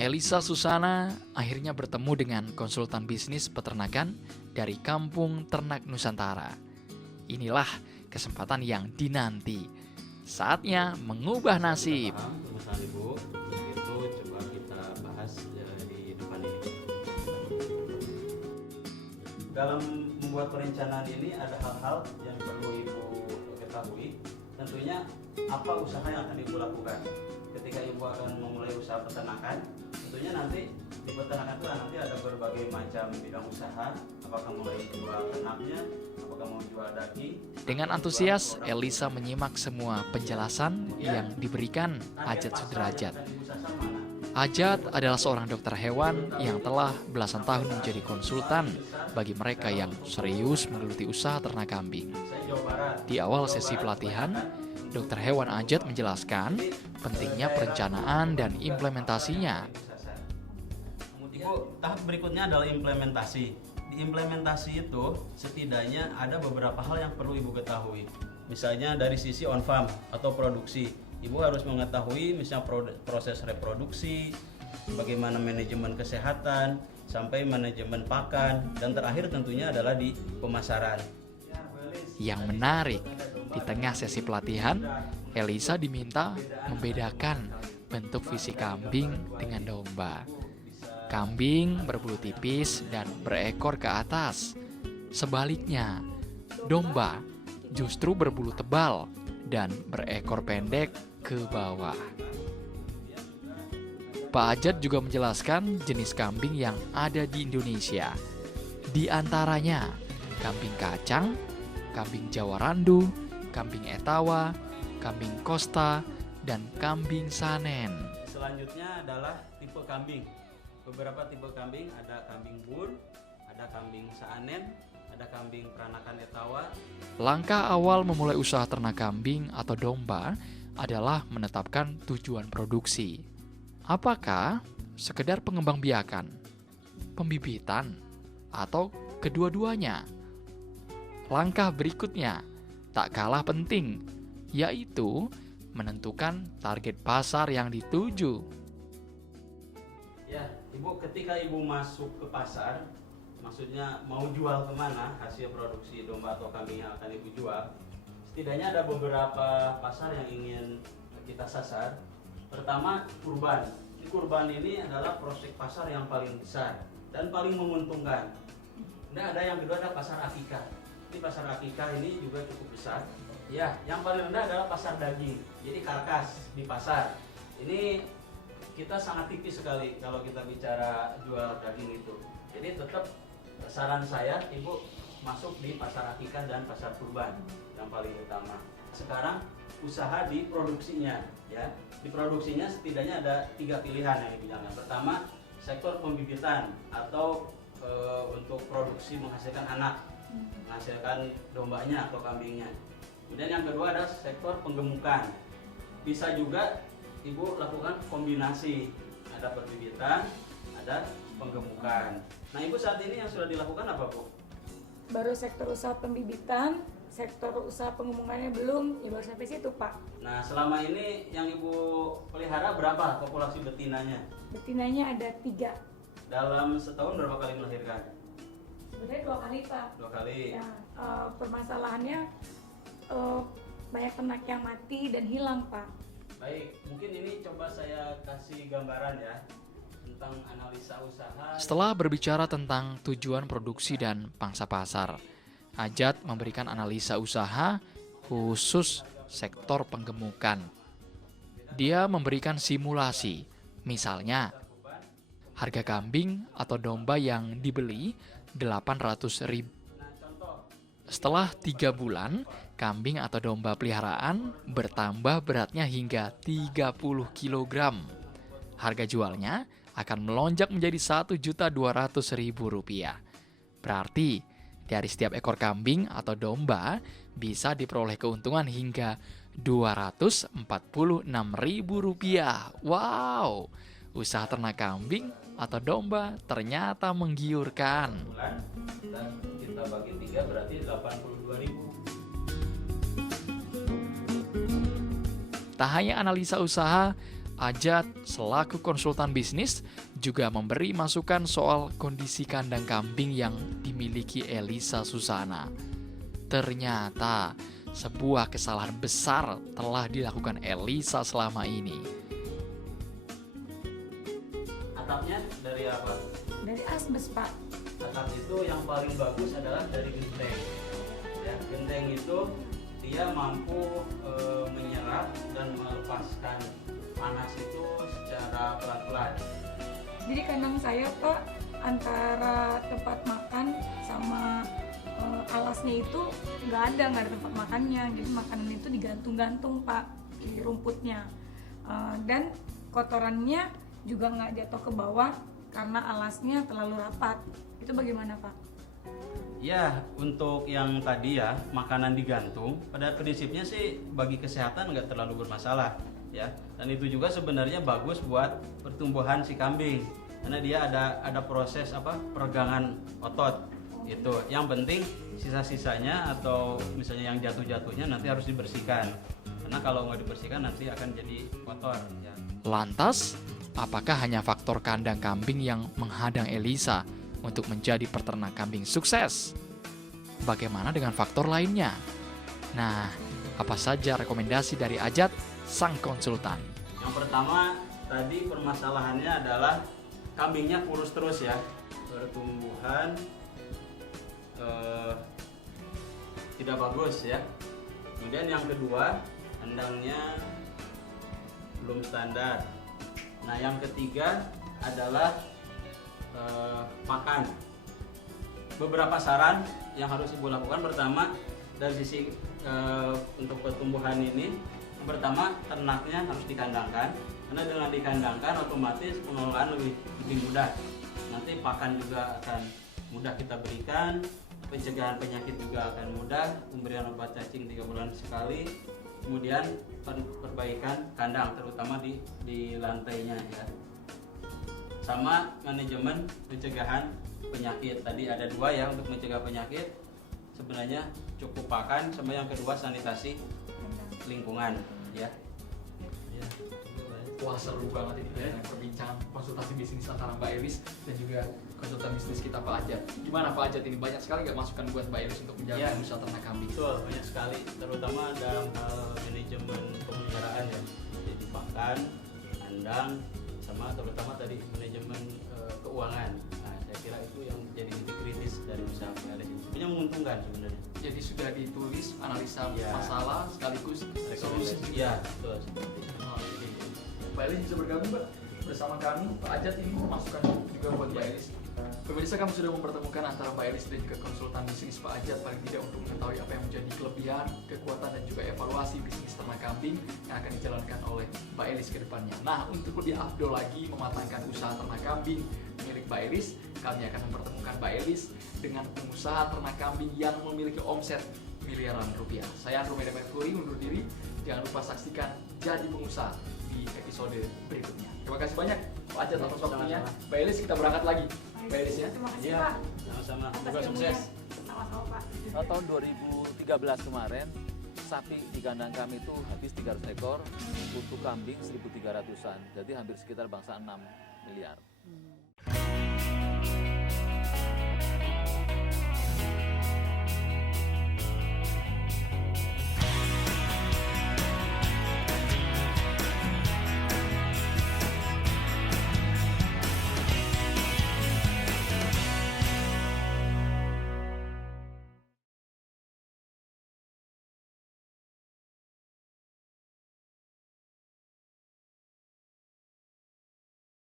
Elisa Susana akhirnya bertemu dengan konsultan bisnis peternakan dari Kampung Ternak Nusantara. Inilah kesempatan yang dinanti. Saatnya mengubah nasib. Permasalahan Ibu, itu coba kita bahas di depan ini. Dalam membuat perencanaan ini ada hal-hal yang perlu Ibu ketahui. Tentunya apa usaha yang akan Ibu lakukan. Ketika Ibu akan memulai usaha peternakan, tentunya nanti di peternakan itu nanti ada berbagai macam bidang usaha. Apakah mulai jual ternaknya, apakah mau jual daging. Dengan antusias, Elisa menyimak semua penjelasan yang diberikan Ajat Sudrajat. Ajat adalah seorang dokter hewan yang telah belasan tahun menjadi konsultan bagi mereka yang serius menggeluti usaha ternak kambing. Di awal sesi pelatihan, dokter hewan Ajat menjelaskan pentingnya perencanaan dan implementasinya. Ibu, tahap berikutnya adalah implementasi. Di implementasi itu setidaknya ada beberapa hal yang perlu Ibu ketahui. Misalnya dari sisi on farm atau produksi, Ibu harus mengetahui misalnya proses reproduksi, bagaimana manajemen kesehatan, sampai manajemen pakan, dan terakhir tentunya adalah di pemasaran. Yang menarik, di tengah sesi pelatihan, Elisa diminta membedakan bentuk fisik kambing dengan domba. Kambing berbulu tipis dan berekor ke atas. Sebaliknya, domba justru berbulu tebal dan berekor pendek ke bawah. Pak Ajat juga menjelaskan jenis kambing yang ada di Indonesia. Di antaranya, kambing kacang, kambing Jawa Randu, kambing Etawa, kambing Kosta, dan kambing Sanen. Selanjutnya adalah tipe kambing. Beberapa tipe kambing, ada kambing bur, ada kambing Sanen, ada kambing peranakan Etawa. Langkah awal memulai usaha ternak kambing atau domba adalah menetapkan tujuan produksi. Apakah sekedar pengembangbiakan, pembibitan, atau kedua-duanya? Langkah berikutnya tak kalah penting, yaitu menentukan target pasar yang dituju. Ya, Ibu, ketika Ibu masuk ke pasar, maksudnya mau jual kemana hasil produksi domba atau kambing yang akan Ibu jual, setidaknya ada beberapa pasar yang ingin kita sasar. Pertama, kurban. Kurban ini adalah prospek pasar yang paling besar dan paling menguntungkan. Nah, ada yang kedua ada pasar akikah. Ini pasar akikah ini juga cukup besar. Ya, yang paling rendah adalah pasar daging. Jadi karkas di pasar. Ini kita sangat tipis sekali kalau kita bicara jual daging itu. Jadi tetap saran saya Ibu masuk di pasar akikah dan pasar kurban yang paling utama. Sekarang usaha di produksinya, ya. Di produksinya setidaknya ada 3 pilihan yang dibilangnya. Pertama, sektor pembibitan atau untuk produksi menghasilkan anak, menghasilkan dombanya atau kambingnya. Kemudian yang kedua ada sektor penggemukan. Bisa juga Ibu lakukan kombinasi, ada perbibitan, ada penggemukan. Nah, Ibu saat ini yang sudah dilakukan apa, Bu? Baru sektor usaha pembibitan, sektor usaha pengemungannya belum, ya baru sampai situ, Pak. Nah, selama ini yang Ibu pelihara berapa populasi betinanya? Betinanya ada 3. Dalam setahun berapa kali melahirkan? Sebenarnya 2 kali, Pak. 2 kali. Ya, permasalahannya banyak ternak yang mati dan hilang, Pak. Baik, mungkin ini coba saya kasih gambaran ya tentang analisa usaha. Setelah berbicara tentang tujuan produksi dan pangsa pasar, Ajat memberikan analisa usaha khusus sektor penggemukan. Dia memberikan simulasi, misalnya harga kambing atau domba yang dibeli 800.000. Setelah 3 bulan, kambing atau domba peliharaan bertambah beratnya hingga 30 kg. Harga jualnya akan melonjak menjadi Rp1.200.000. Berarti, dari setiap ekor kambing atau domba bisa diperoleh keuntungan hingga Rp246.000. Wow, usaha ternak kambing atau domba ternyata menggiurkan. Dan kita bagi 3 berarti 82.000. Tak hanya analisa usaha, Ajat selaku konsultan bisnis juga memberi masukan soal kondisi kandang kambing yang dimiliki Elisa Susana. Ternyata sebuah kesalahan besar telah dilakukan Elisa selama ini. Atapnya dari apa? Dari asbes, Pak. Atap itu yang paling bagus adalah dari genteng. Ya, genteng itu dia mampu menyerap dan melepaskan panas itu secara pelan-pelan. Jadi kandang saya, Pak, antara tempat makan sama alasnya itu nggak ada tempat makannya. Jadi makanan itu digantung-gantung, Pak, di rumputnya. Dan kotorannya juga nggak jatuh ke bawah karena alasnya terlalu rapat. Itu bagaimana, Pak? Ya, untuk yang tadi ya, makanan digantung, pada prinsipnya sih bagi kesehatan nggak terlalu bermasalah, ya. Dan itu juga sebenarnya bagus buat pertumbuhan si kambing, karena dia ada proses peregangan otot. Itu. Yang penting sisa-sisanya atau misalnya yang jatuh-jatuhnya nanti harus dibersihkan, karena kalau nggak dibersihkan nanti akan jadi kotor. Ya. Lantas, apakah hanya faktor kandang kambing yang menghadang Elisa untuk menjadi peternak kambing sukses? Bagaimana dengan faktor lainnya? Nah, apa saja rekomendasi dari Ajat, sang konsultan? Yang pertama, tadi permasalahannya adalah kambingnya kurus terus ya, pertumbuhan tidak bagus ya. Kemudian yang kedua, kandangnya belum standar. Nah, yang ketiga adalah makan. Beberapa saran yang harus Ibu lakukan. Pertama, dari sisi untuk pertumbuhan ini, yang pertama ternaknya harus dikandangkan, karena dengan dikandangkan otomatis pengelolaan lebih mudah. Nanti pakan juga akan mudah kita berikan, pencegahan penyakit juga akan mudah, pemberian obat cacing 3 bulan sekali, kemudian perbaikan kandang terutama di lantainya ya. Sama manajemen pencegahan penyakit, tadi ada 2 ya untuk mencegah penyakit, sebenarnya cukup pakan, sama yang kedua sanitasi lingkungan ya. Wah, seru banget ini ya, perbincangan konsultasi bisnis antara Mbak Elis dan juga konsultan bisnis kita Pak Ajat. Gimana Pak Ajat, ini banyak sekali nggak masukan buat Mbak Elis untuk menjalankan usaha ternak kambing? Betul, banyak sekali, terutama dalam hal manajemen pemeliharaan ya, jadi pakan, kandang, sama terutama tadi manajemen keuangan. Nah, saya kira itu yang jadi titik kritis dari usaha Mbak Elis ini. Sebenarnya menguntungkan sebenarnya. Jadi sudah ditulis analisa Ya. masalah sekaligus solusi juga. Ya, betul seperti itu. Mbak Elis bisa bergabung Mbak bersama kami. Pak Ajat ini masukan juga buat Mbak Elis. Pemirsa, kami sudah mempertemukan antara Mbak Elis dan juga konsultan bisnis Pak Ajat, paling tidak untuk mengetahui apa yang menjadi kelebihan, kekuatan, dan juga evaluasi bisnis ternak kambing yang akan dijalankan oleh Mbak Elis ke depannya. Nah, untuk lebih afdol lagi mematangkan usaha ternak kambing milik Mbak Elis, kami akan mempertemukan Mbak Elis dengan pengusaha ternak kambing yang memiliki omset miliaran rupiah. Saya Andrew Medan Mercury undur diri. Jangan lupa saksikan Jadi Pengusaha di episode berikutnya. Terima kasih banyak Pak Ajat atas waktunya. Mbak Elis, kita berangkat lagi. Mbak Elis ya. Terima kasih, Iya, Pak. sama-sama. Atas Semoga ilmunya. sukses. Sama-sama, Pak. Tahun 2013 kemarin, sapi di kandang kami itu habis 300 ekor, untuk kambing 1.300-an, jadi hampir sekitar bangsa 6 miliar.